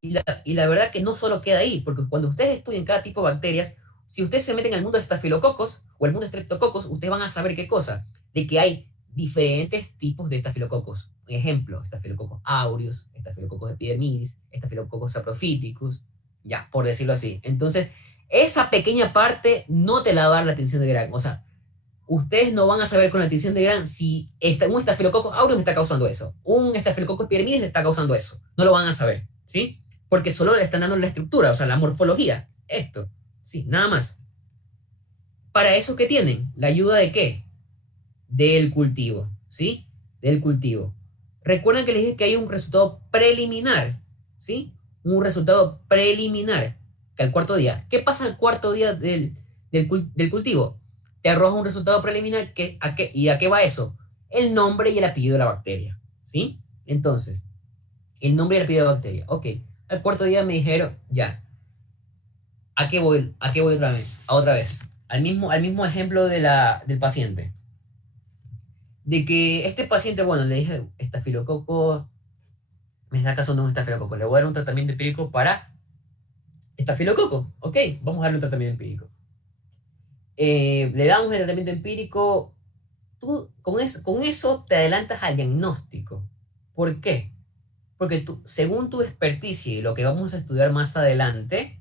y la verdad que no solo queda ahí, porque cuando ustedes estudian cada tipo de bacterias, si ustedes se meten al mundo de estafilococos o el mundo de estreptococos, ustedes van a saber qué cosa, de que hay diferentes tipos de estafilococos. Ejemplo, estafilococos aureus, estafilococos epidermidis, estafilococos saprophyticus, ya, por decirlo así. Entonces, esa pequeña parte no te la va a dar la tinción de Gram. O sea, ustedes no van a saber con la tinción de Gram si un estafilococcus aureus me está causando eso, un estafilococcus epidermidis le está causando eso. No lo van a saber, ¿sí? Porque solo le están dando la estructura, o sea, la morfología. Esto, ¿sí? Nada más. ¿Para eso qué tienen? ¿La ayuda de qué? Del cultivo, ¿sí? Del cultivo. Recuerden que les dije que hay un resultado preliminar, ¿sí? Un resultado preliminar, que al cuarto día. ¿Qué pasa al cuarto día del cultivo. Te arroja un resultado preliminar. ¿Y a qué va eso? El nombre y el apellido de la bacteria, ¿sí? Entonces, el nombre y el apellido de la bacteria. Ok, al cuarto día me dijeron, ya, ¿a qué voy? ¿A qué voy otra vez? Otra vez. Al mismo ejemplo del paciente. De que este paciente, bueno, le dije, estafilococo, me está causando un estafilococo. Le voy a dar un tratamiento empírico para estafilococo. Ok, vamos a darle un tratamiento empírico. Le damos el tratamiento empírico. Tú con eso te adelantas al diagnóstico. ¿Por qué? Porque tú, según tu experticia y lo que vamos a estudiar más adelante,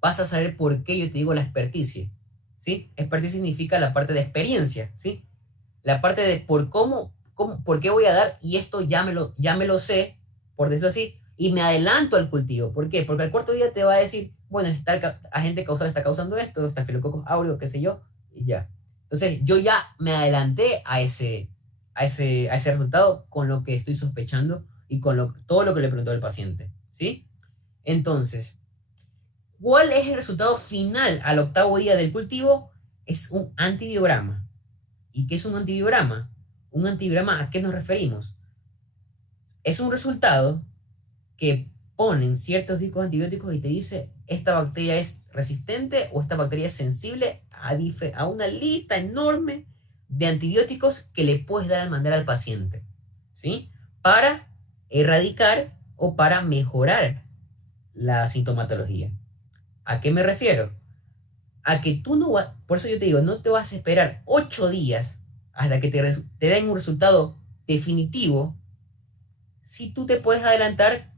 vas a saber por qué yo te digo la experticia, ¿sí? Experticia significa la parte de experiencia, ¿sí? La parte de por qué voy a dar, y esto ya me lo sé, por decirlo así, y me adelanto al cultivo. ¿Por qué? Porque al cuarto día te va a decir, bueno, agente causal está causando esto, Staphylococcus aureus, qué sé yo, y ya. Entonces, yo ya me adelanté a ese resultado con lo que estoy sospechando y con todo lo que le preguntó el paciente, ¿sí? Entonces, ¿cuál es el resultado final al octavo día del cultivo? Es un antibiograma. ¿Y qué es un antibiograma? Un antibiograma, ¿a qué nos referimos? Es un resultado que ponen ciertos discos antibióticos y te dice esta bacteria es resistente o esta bacteria es sensible a una lista enorme de antibióticos que le puedes dar al mandar al paciente, ¿sí? Para erradicar o para mejorar la sintomatología. ¿A qué me refiero? A que tú no vas, por eso yo te digo, no te vas a esperar 8 días hasta que te den un resultado definitivo si tú te puedes adelantar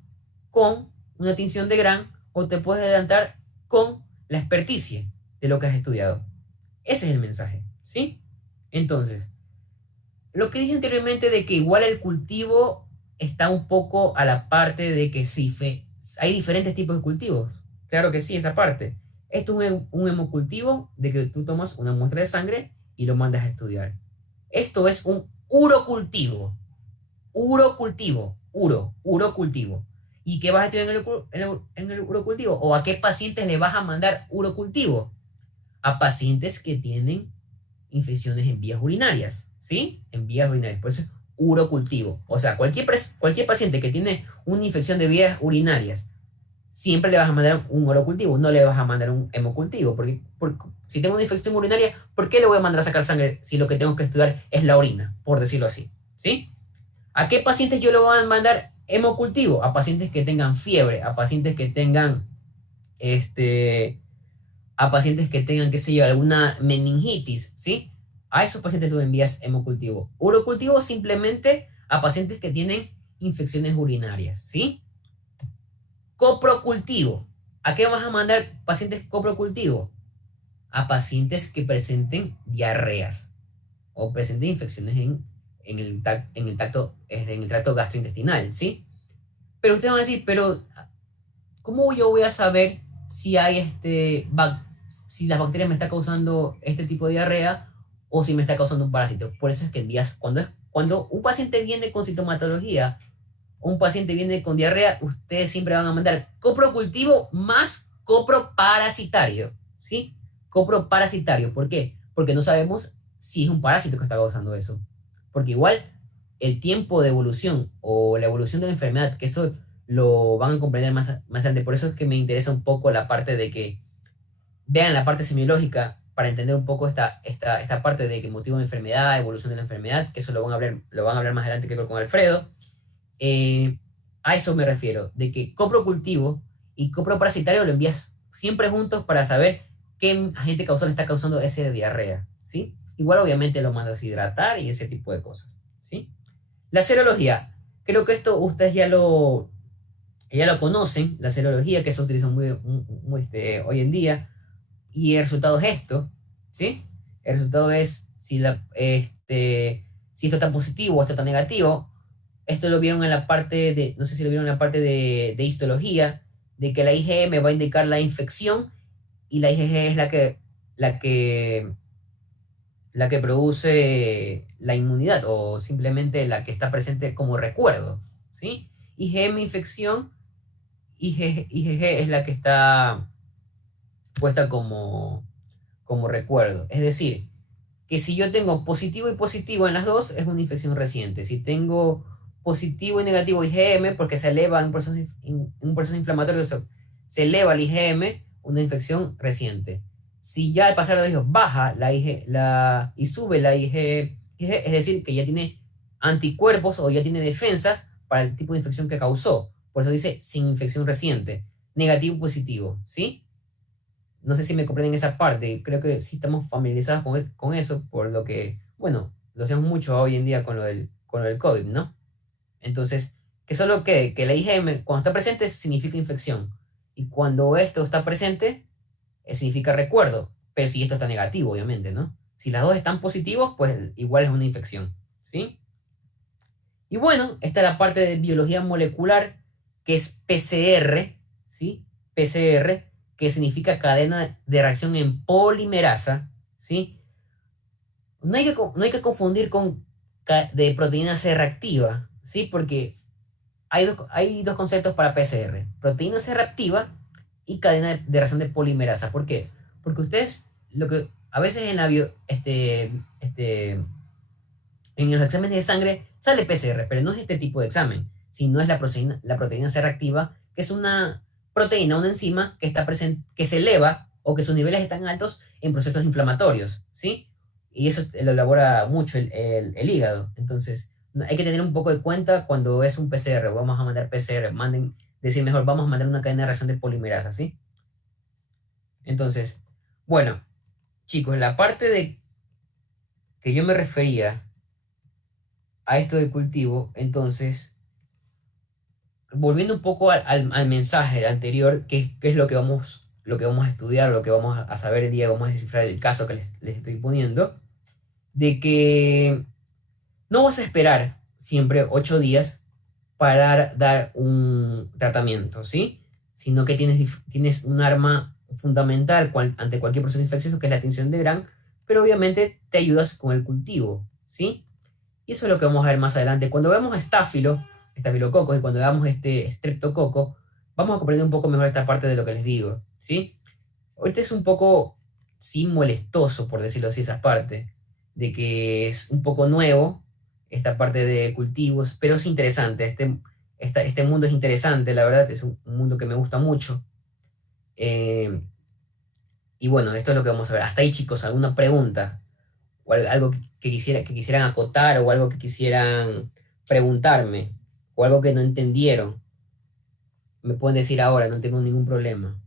con una tinción de Gram o te puedes adelantar con la experticia de lo que has estudiado. Ese es el mensaje, ¿sí? Entonces, lo que dije anteriormente de que igual el cultivo está un poco a la parte de que sí, hay diferentes tipos de cultivos. Claro que sí, esa parte. Esto es un hemocultivo de que tú tomas una muestra de sangre y lo mandas a estudiar. Esto es un urocultivo. Urocultivo. ¿Y qué vas a estudiar en el urocultivo? ¿O a qué pacientes le vas a mandar urocultivo? A pacientes que tienen infecciones en vías urinarias, ¿sí? En vías urinarias. Por eso es urocultivo. O sea, cualquier paciente que tiene una infección de vías urinarias, siempre le vas a mandar un urocultivo, no le vas a mandar un hemocultivo. Porque si tengo una infección urinaria, ¿por qué le voy a mandar a sacar sangre si lo que tengo que estudiar es la orina? Por decirlo así, ¿sí? ¿A qué pacientes yo le voy a mandar hemocultivo? A pacientes que tengan fiebre, a pacientes que tengan, qué sé yo, alguna meningitis, ¿sí? A esos pacientes tú envías hemocultivo. Urocultivo simplemente a pacientes que tienen infecciones urinarias, ¿sí? Coprocultivo. ¿A qué vas a mandar pacientes coprocultivo? A pacientes que presenten diarreas o presenten infecciones en el tracto gastrointestinal, ¿sí? Pero ustedes van a decir, pero ¿cómo yo voy a saber si hay si las bacterias me está causando este tipo de diarrea o si me está causando un parásito? Por eso es que cuando un paciente viene con sintomatología o un paciente viene con diarrea, ustedes siempre van a mandar coprocultivo más coproparasitario, ¿sí? Coproparasitario, ¿por qué? Porque no sabemos si es un parásito que está causando eso. Porque igual el tiempo de evolución o la evolución de la enfermedad, que eso lo van a comprender más adelante. Por eso es que me interesa un poco la parte de que vean la parte semiológica para entender un poco esta parte de que motivo de enfermedad, evolución de la enfermedad, que eso lo van a hablar más adelante creo con Alfredo. A eso me refiero, de que coprocultivo y coproparasitario lo envías siempre juntos para saber qué agente causal está causando ese diarrea, ¿sí? Igual obviamente lo mandas a hidratar y ese tipo de cosas, ¿sí? La serología, creo que esto ustedes ya lo conocen, la serología que se utiliza muy hoy en día, y el resultado es esto, ¿sí? El resultado es si esto está positivo o esto está negativo. Esto lo vieron en la parte no sé si lo vieron en la parte de histología, de que la IgM va a indicar la infección y la IgG es la que produce la inmunidad o simplemente la que está presente como recuerdo, ¿sí? IgM infección, IgG es la que está puesta como recuerdo. Es decir, que si yo tengo positivo y positivo en las dos, es una infección reciente. Si tengo positivo y negativo IgM, porque se eleva un proceso inflamatorio, se eleva el IgM, una infección reciente. Si ya al pasar de ellos baja y sube la es decir, que ya tiene anticuerpos o ya tiene defensas para el tipo de infección que causó. Por eso dice sin infección reciente, negativo positivo, ¿sí? No sé si me comprenden esa parte. Creo que sí estamos familiarizados con eso, por lo que, bueno, lo hacemos mucho hoy en día con lo del COVID, ¿no? Entonces, que solo que la IgM, cuando está presente, significa infección. Y cuando esto está presente, significa recuerdo. Pero si esto está negativo, obviamente, ¿no? Si las dos están positivos, pues igual es una infección, ¿sí? Y bueno, esta es la parte de biología molecular, que es PCR, ¿sí? PCR, que significa cadena de reacción en polimerasa, ¿sí? No hay que confundir con de proteína C reactiva, ¿sí? Porque hay dos conceptos para PCR, proteína C reactiva y cadena de reacción de polimerasa. ¿Por qué? Porque ustedes, lo que a veces en la en los exámenes de sangre sale PCR, pero no es este tipo de examen, sino es la proteína C reactiva, que es una proteína, una enzima que está presente, que se eleva o que sus niveles están altos en procesos inflamatorios, ¿sí? Y eso lo elabora mucho el hígado. Entonces, hay que tener un poco de cuenta cuando es un PCR, vamos a mandar PCR, decir mejor, vamos a mandar una cadena de reacción de polimerasa, ¿sí? Entonces, bueno, chicos, la parte de que yo me refería a esto del cultivo, entonces, volviendo un poco al mensaje anterior, qué es lo que vamos a estudiar, lo que vamos a saber el día, vamos a descifrar el caso que les estoy poniendo, de que no vas a esperar siempre 8 días para dar un tratamiento, ¿sí? Sino que tienes un arma fundamental ante cualquier proceso infeccioso, que es la tinción de Gram, pero obviamente te ayudas con el cultivo, ¿sí? Y eso es lo que vamos a ver más adelante. Cuando veamos estafilococos y cuando veamos este streptococo, vamos a comprender un poco mejor esta parte de lo que les digo, ¿sí? Ahorita es un poco, sí, molestoso, por decirlo así, esa parte, de que es un poco nuevo, esta parte de cultivos, pero es interesante. Este mundo es interesante, la verdad, es un mundo que me gusta mucho. Eh, y bueno, esto es lo que vamos a ver. Hasta ahí, chicos, ¿alguna pregunta? O algo que quisieran acotar o algo que quisieran preguntarme o algo que no entendieron, me pueden decir ahora, no tengo ningún problema.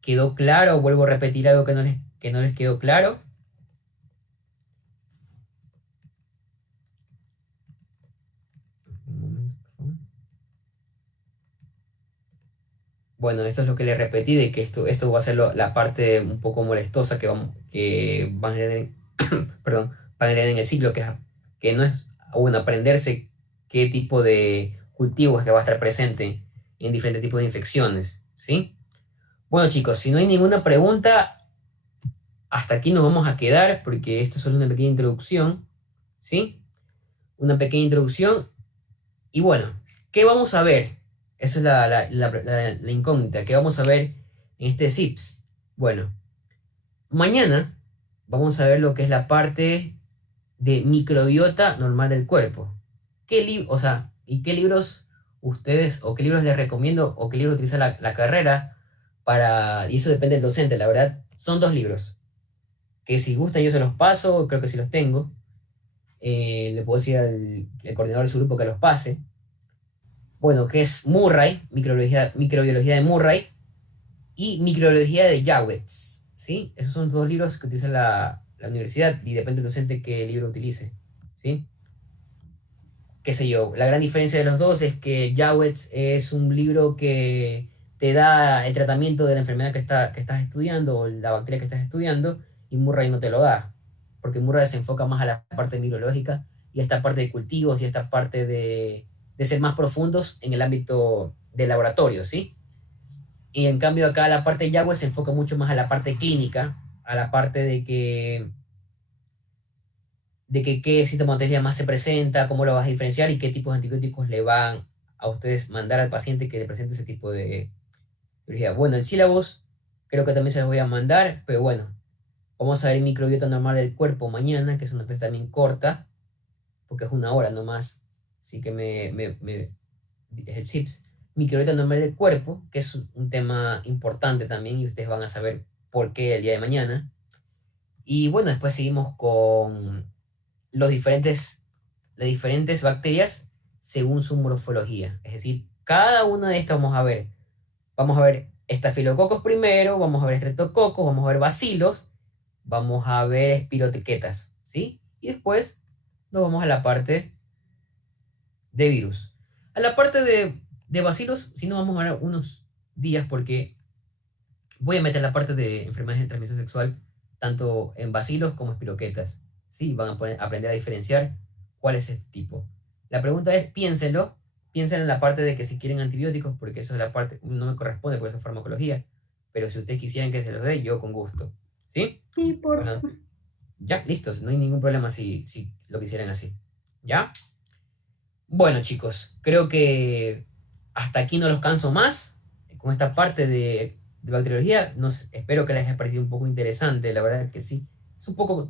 ¿Quedó claro? ¿Vuelvo a repetir algo que no les quedó claro? Un momento, por favor. Bueno, esto es lo que les repetí, de que esto va a ser la parte un poco molestosa que van a tener, perdón, van a tener en el ciclo, que no es, bueno, aprenderse qué tipo de cultivos que va a estar presente en diferentes tipos de infecciones, ¿sí? Bueno, chicos, si no hay ninguna pregunta, hasta aquí nos vamos a quedar, porque esto es solo una pequeña introducción, ¿sí? Una pequeña introducción. Y bueno, ¿qué vamos a ver? Eso es la incógnita. ¿Qué vamos a ver en este SIPS? Bueno, mañana vamos a ver lo que es la parte de microbiota normal del cuerpo. O sea, ¿y qué libros ustedes, o qué libros les recomiendo, o qué libros utiliza la carrera y eso depende del docente, la verdad, son 2 libros, que si gustan yo se los paso, creo que sí los tengo. Le puedo decir al coordinador de su grupo que los pase. Bueno, que es Murray, microbiología de Murray y microbiología de Jawetz, ¿sí? Esos son 2 libros que utiliza la universidad y depende del docente qué libro utilice, ¿sí? Qué sé yo, la gran diferencia de los dos es que Jawetz es un libro que te da el tratamiento de la enfermedad que estás estudiando o la bacteria que estás estudiando, y Murray no te lo da, porque Murray se enfoca más a la parte microbiológica y a esta parte de cultivos y a esta parte de ser más profundos en el ámbito de laboratorio, ¿sí? Y en cambio acá la parte de Yagüe se enfoca mucho más a la parte clínica, a la parte de que qué sintomatología más se presenta, cómo lo vas a diferenciar y qué tipos de antibióticos le van a ustedes mandar al paciente que presente ese tipo biología. Bueno, el sílabus creo que también se los voy a mandar, pero bueno, vamos a ver microbiota normal del cuerpo mañana, que es una clase también corta, porque es 1 hora nomás, así que es el SIPS. Microbiota normal del cuerpo, que es un tema importante también, y ustedes van a saber por qué el día de mañana. Y bueno, después seguimos con las diferentes bacterias según su morfología. Es decir, cada una de estas vamos a ver estafilococos primero, vamos a ver estreptococos, vamos a ver bacilos, vamos a ver espiroquetas, ¿sí? Y después nos vamos a la parte de virus. A la parte de bacilos, sí nos vamos a ver unos días porque voy a meter la parte de enfermedades de transmisión sexual tanto en bacilos como espiroquetas. ¿Sí? Van a poder aprender a diferenciar cuál es este tipo. La pregunta es, piénsenlo en la parte de que si quieren antibióticos, porque eso es la parte, no me corresponde porque eso es farmacología, pero si ustedes quisieran que se los dé, yo con gusto. ¿Sí? Sí, por Bueno, ya, listos, no hay ningún problema si lo quisieran así. ¿Ya? Bueno, chicos, creo que hasta aquí no los canso más con esta parte de bacteriología. Espero que les haya parecido un poco interesante, la verdad que sí. Es un poco